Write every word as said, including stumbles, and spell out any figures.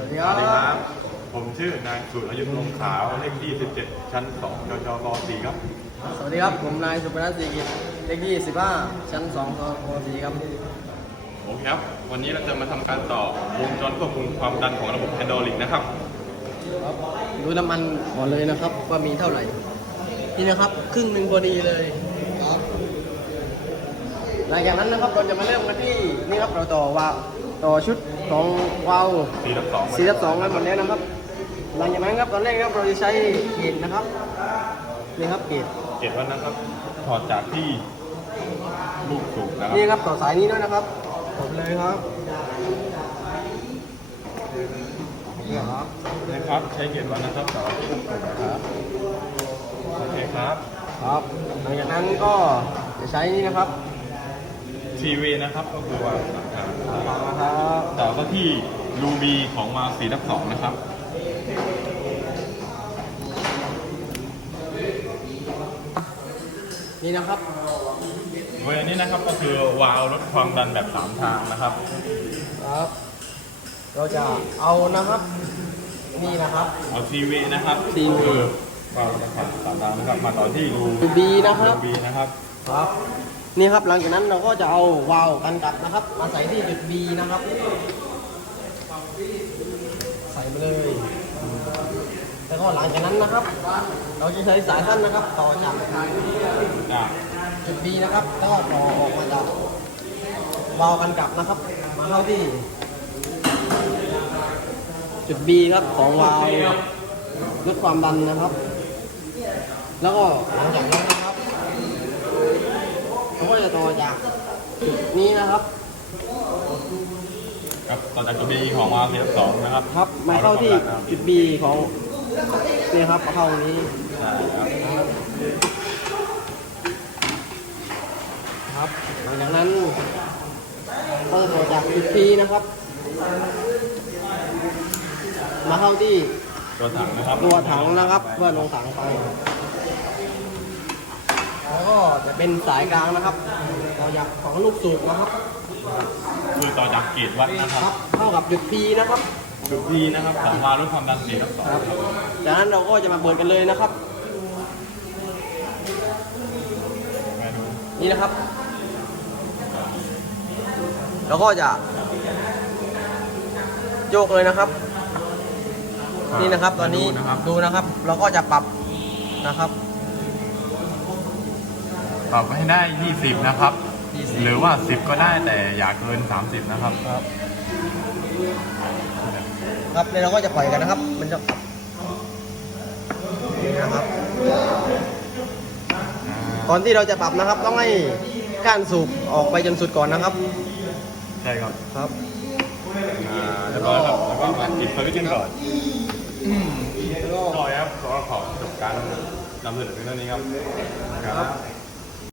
วัสดีคสวัสดีครัรับบผมชื่อนายสุรยุทธ์ลงขาวเลขที่สิบเจ็ดชั้นสองจจกสี่ครับสวัสดีครับผมนายสุพนัสศรีกิจเลขที่สิบห้าชั้นสองทโสี่ครับโอเคครับ วันนี้เราจะมาทำการต่อวงจรควบคุมความดันของระบบไฮดรอลิกนะครับครับดูน้ำมันก่อนเลยนะครับว่ามีเท่าไหร่นี่นะครับครึ่งหนึ่งพอดีเลยครับหลังจากนั้นนะครับเราจะมาเริ่มกันที่นี่ครับเราต่อวาล์วต่อชุดของวาล์วสี่ทับสองสี่ทับสองกันหมดแล้วนะครับ หลังจากนั้นครับตอนแรกครับเราจะใช้เกจนะครับนี่ครับเกจเจ็ดวันนะครับ ถอดจากที่ลูกสูบนะครับนี่ครับต่อสายนี้ด้วยนะครับถอดเลยครับนี่ครับนะครับ ใช้เจ็ดวันนะครับต่อที่ลูกสูบนะครับ โอเคครับครับหลังจากนั้นก็จะใช้นี่นะครับทีวีนะครับก็คือว่าอ่าฟังนะครับต่อก็ที่รูบีของมาสี่ทับสองนะครับนี่นะครับโดยอันนี้นะครับก็คือวาล์วลดความดันแบบสามทางนะครับครับ เราจะเอานะครับนี่นะครับเอาทีวีนะครับทีวีคือวาล์วลดความดันสามทางนะครับ มาต่อที่รูจุด B นะครับรูบีนะครับครับนี่ครับหลังจากนั้นเราก็จะเอาวาล์วกันกลับนะครับมาใส่ที่จุด B นะครับ ใส่ไปเลยแล้วก็หลังจากนั้นนะครับ เราจะใช้สายสั้นนะครับ ต่อจากอ่าจุด B นะครับแล้วก็ต่อออกมาจากวาล์วกันกลับนะครับ มาเข้าที่ จุด B ครับของวาล์วลดความดันนะครับ แล้วก็หลังจากนั้นนะครับเราก็จะต่อจากจุดนี้นะครับครับต่อจากจุดบีของวาล์วสี่ทับสองนะครับครับมาเข้าที่จุด B ของนี่ครับมาเข้าตรงนี้ใช่ครับครับหลังจากนั้นก็จะต่อจากจุด P นะครับ มาเข้าที่ตัวถังนะครับตัวถังนะครับเพื่อลงถังไปแล้วก็จะเป็นสายกลางนะครับต่อจากของลูกสูบนะครับคือต่อจากเกจวัดนะคครัรับบเข้ากับจุด P นะครับจุดบีนะครับของวาล์วลดความดันสี่ทับสองครับจากนั้นเราก็จะมาเปิดกันเลยนะครับมาดูนี่นะครับ แล้วก็จะโยกเลยนะครับ นี่นะครับตอนนี้มาดูนะครับดูนะครับ เราก็จะปรับนะครับปรับให้ได้ยี่สิบนะครับยี่สิบหรือว่าสิบก็ได้แต่อย่าเกินสามสิบนะครับครับครับแล้วเราก็จะปล่อยกันนะครับ มันจะนี่นะครับ ตอนที่เราจะปรับนะครับ ต้องให้ก้านสูบออกไปจนสุดก่อนนะครับใช่ครับครับอ่าเรียบร้อยครับแล้วก็มาปิดสวิตช์กันก่อนแล้วก็ต่อครับขอขอจบการนำเสนอเพียงเท่านี้ครับครับ